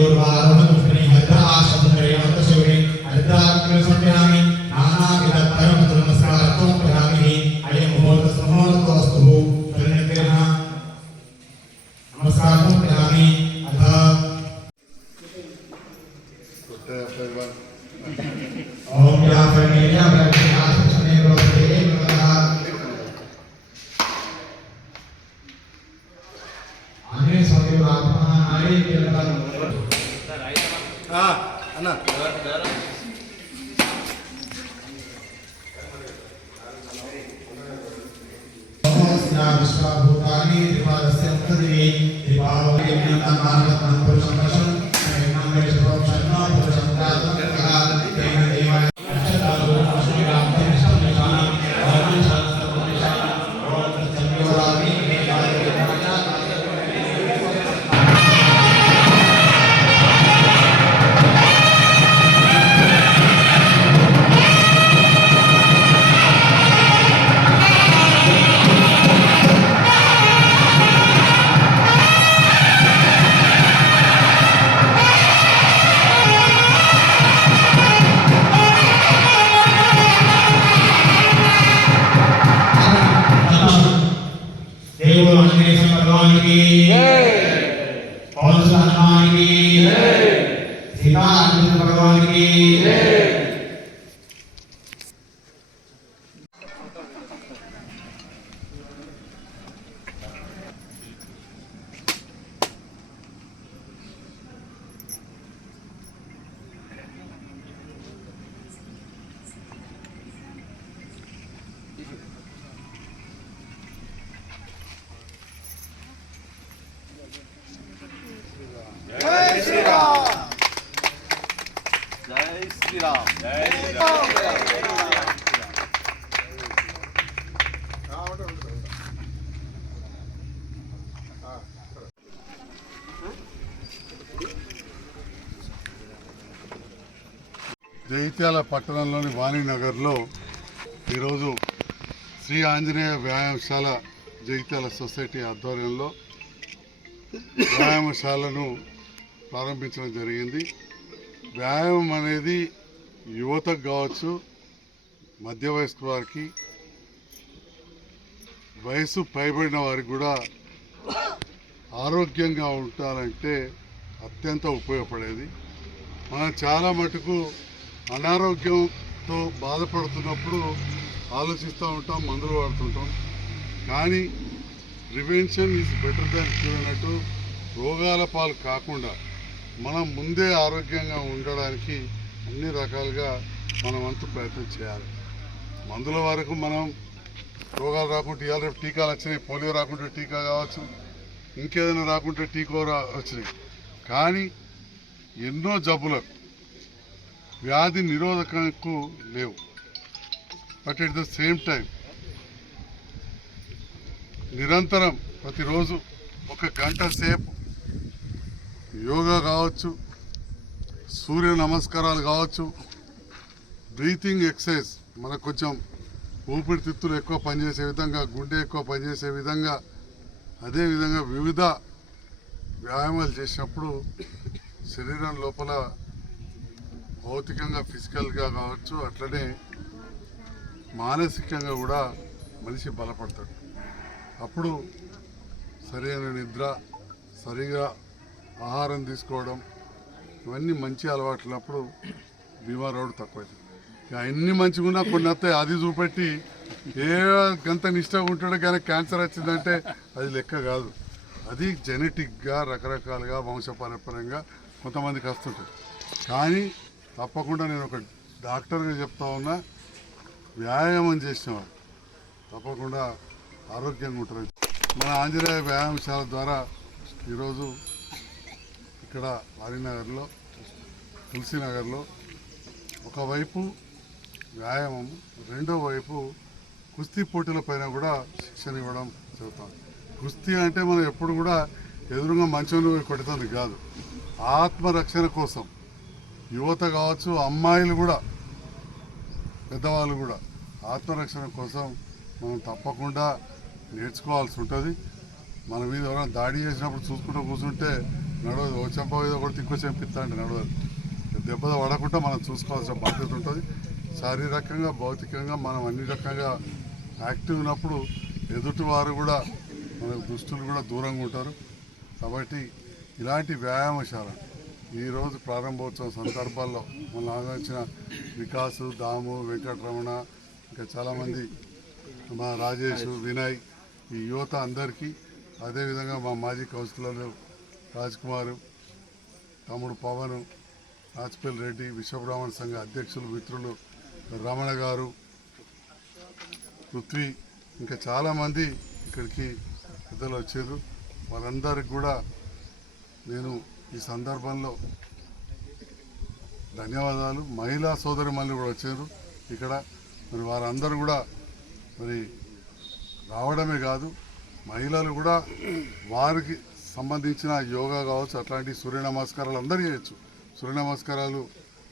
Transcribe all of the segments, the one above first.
Senhor అన్న విశ్వభూతాన్ని త్రిపాదస్య ఉత్తది త్రిపాదం పురుషం దేవుడు ఆంజనేయ భగవానికి పవన్ హనుమానికి సీతా ఆంజనేయ భగవానికి శ్రీరామ్ జైత్యాల పట్టణంలోని వాణినగర్లో ఈరోజు శ్రీ ఆంజనేయ వ్యాయామశాల జగిత్యాల సొసైటీ ఆధ్వర్యంలో వ్యాయామశాలను ప్రారంభించడం జరిగింది వ్యాయామం అనేది యువతకు కావచ్చు మధ్య వయస్కు వారికి వయసు పైబడిన వారికి కూడా ఆరోగ్యంగా ఉండాలంటే అత్యంత ఉపయోగపడేది మనం చాలా మటుకు అనారోగ్యంతో బాధపడుతున్నప్పుడు ఆలోచిస్తూ ఉంటాం మందులు వాడుతుంటాం కానీ prevention is better than cure అన్నట్టు రోగాల పాలు కాకుండా మనం ముందే ఆరోగ్యంగా ఉండడానికి అన్ని రకాలుగా మనం అంత ప్రయత్నం చేయాలి మందుల వరకు మనం రోగాలు రాకుండా ఇవాళ రేపు టీకాలు వచ్చినాయి పోలియో రాకుండా టీకా కావచ్చు ఇంకేదైనా రాకుంటే టీకో రా వచ్చినాయి కానీ ఎన్నో జబ్బులకు వ్యాధి నిరోధకకు లేవు but at the same time నిరంతరం ప్రతిరోజు ఒక గంట సేపు యోగా కావచ్చు సూర్య నమస్కారాలు కావచ్చు బ్రీతింగ్ ఎక్సర్సైజ్ మనకు కొంచెం ఊపిరితిత్తులు ఎక్కువ పనిచేసే విధంగా గుండె ఎక్కువ పనిచేసే విధంగా అదేవిధంగా వివిధ వ్యాయామాలు చేసినప్పుడు శరీరం లోపల భౌతికంగా ఫిజికల్గా కావచ్చు అట్లనే మానసికంగా కూడా మనిషి బలపడతాడు అప్పుడు సరైన నిద్ర సరిగా ఆహారం తీసుకోవడం ఇవన్నీ మంచి అలవాట్లు బీమా రోడ్డు తక్కువైంది అన్ని మంచిగా ఉన్నా కొన్ని వస్తాయి అది చూపెట్టి ఏ గంత నిష్ట ఉంటాడో కానీ క్యాన్సర్ వచ్చిందంటే అది లెక్క కాదు అది జెనెటిక్గా రకరకాలుగా వంశపారపరంగా కొంతమందికి వస్తుంటుంది కానీ తప్పకుండా నేను ఒక డాక్టర్గా చెప్తా ఉన్నా వ్యాయామం చేసిన తప్పకుండా ఆరోగ్యంగా ఉంటుంది మన ఆంజనేయ వ్యాయామశాల ద్వారా ఈరోజు ఇక్కడ వారీనగర్లో తులసినగర్లో ఒకవైపు వ్యాయామం రెండో వైపు కుస్తీ పోటీల పైన కూడా శిక్షణ ఇవ్వడం చెబుతాం కుస్తీ అంటే మనం ఎప్పుడు కూడా ఎదురుగా మంచంలో కొట్టేది కాదు ఆత్మరక్షణ కోసం యువత కావచ్చు అమ్మాయిలు కూడా పెద్దవాళ్ళు కూడా ఆత్మరక్షణ కోసం మనం తప్పకుండా నేర్చుకోవాల్సి ఉంటుంది మన మీద ఎవరైనా దాడి చేసినప్పుడు చూసుకుంటూ కూర్చుంటే నడవదు ఓ చెంప ఏదో ఒకటి ఇంకో చెంపిస్తా అంటే నడవదు దెబ్బ పడకుండా మనం చూసుకోవాల్సిన బాధ్యత ఉంటుంది శారీరకంగా భౌతికంగా మనం అన్ని రకంగా యాక్టివ్ ఉన్నప్పుడు ఎదుటి వారు కూడా మనకు దుస్తులు కూడా దూరంగా ఉంటారు కాబట్టి ఇలాంటి వ్యాయామశాల ఈరోజు ప్రారంభోత్సవం సందర్భాల్లో మన ఆలోచించిన వికాస్ దాము వెంకటరమణ ఇంకా చాలామంది మా రాజేష్ వినయ్ ఈ యువత అందరికీ అదేవిధంగా మా మాజీ కౌన్సిలర్లు రాజ్ కుమార్ తమ్ముడు పవన్ రాజపల్లి రెడ్డి విశ్వబ్రాహ్మణ సంఘ అధ్యక్షులు మిత్రులు రమణ గారు పృథ్వీ ఇంకా చాలామంది ఇక్కడికి పెద్దలు వచ్చారు వారందరికి కూడా నేను ఈ సందర్భంలో ధన్యవాదాలు మహిళా సోదరి మళ్ళీ కూడా వచ్చారు ఇక్కడ మరి వారందరూ కూడా మరి రావడమే కాదు మహిళలు కూడా వారికి సంబంధించిన యోగా కావచ్చు అట్లాంటి సూర్య నమస్కారాలు అందరూ చేయొచ్చు సూర్య నమస్కారాలు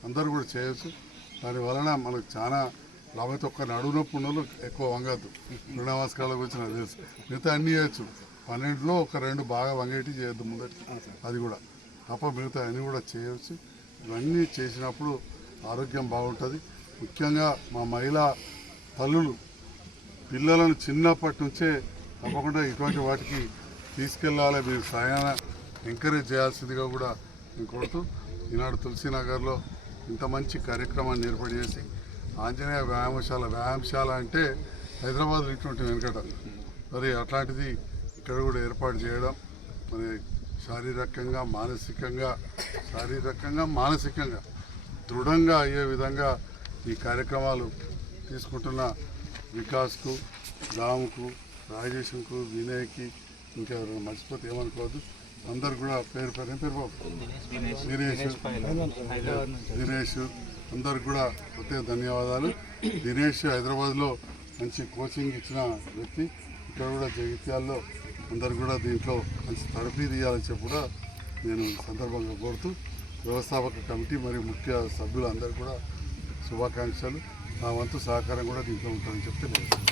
అందరూ కూడా చేయొచ్చు దాని వలన మనకు చాలా లాభైతే ఒక్క నొప్పి ఉన్న ఎక్కువ వంగద్దు సూర్య నమస్కారాల గురించి నాకు తెలుసు మిగతా అన్నీ చేయొచ్చు పన్నెండులో ఒక రెండు బాగా వంగేటి చేయొద్దు ముందటి అది కూడా తప్ప మిగతా అన్నీ కూడా చేయవచ్చు ఇవన్నీ చేసినప్పుడు ఆరోగ్యం బాగుంటుంది ముఖ్యంగా మా మహిళా తల్లులు పిల్లలను చిన్నప్పటి నుంచే తప్పకుండా ఇటువంటి వాటికి తీసుకెళ్ళాలి మీరు సాయాన ఎంకరేజ్ చేయాల్సిందిగా కూడా నేను కోరుతూ ఈనాడు తులసీనగర్లో ఇంత మంచి కార్యక్రమాన్ని ఏర్పాటు చేసి ఆంజనేయ వ్యాయామశాల వ్యాయామశాల అంటే హైదరాబాద్లో ఇటువంటి వెనుకట మరి అట్లాంటిది ఇక్కడ కూడా ఏర్పాటు చేయడం మరి శారీరకంగా మానసికంగా శారీరకంగా మానసికంగా దృఢంగా అయ్యే విధంగా ఈ కార్యక్రమాలు తీసుకుంటున్న వికాస్కు రాముకు రాజేష్కు వినయ్కి ఇంకెవరైనా మర్చిపోతే ఏమనుకోవద్దు అందరు కూడా పేరు పేరు పేరు బాబు దినేష్ దినేష్ అందరు కూడా ప్రత్యేక ధన్యవాదాలు దినేష్ హైదరాబాద్లో మంచి కోచింగ్ ఇచ్చిన వ్యక్తి ఇక్కడ కూడా జగిత్యాల్లో అందరు కూడా దీంట్లో మంచి తరఫీ తీయాలని చెప్పి కూడా నేను సందర్భంగా కోరుతూ వ్యవస్థాపక కమిటీ మరియు ముఖ్య అందరు కూడా శుభాకాంక్షలు నా వంతు సహకారం కూడా దీంట్లో ఉంటుందని చెప్తే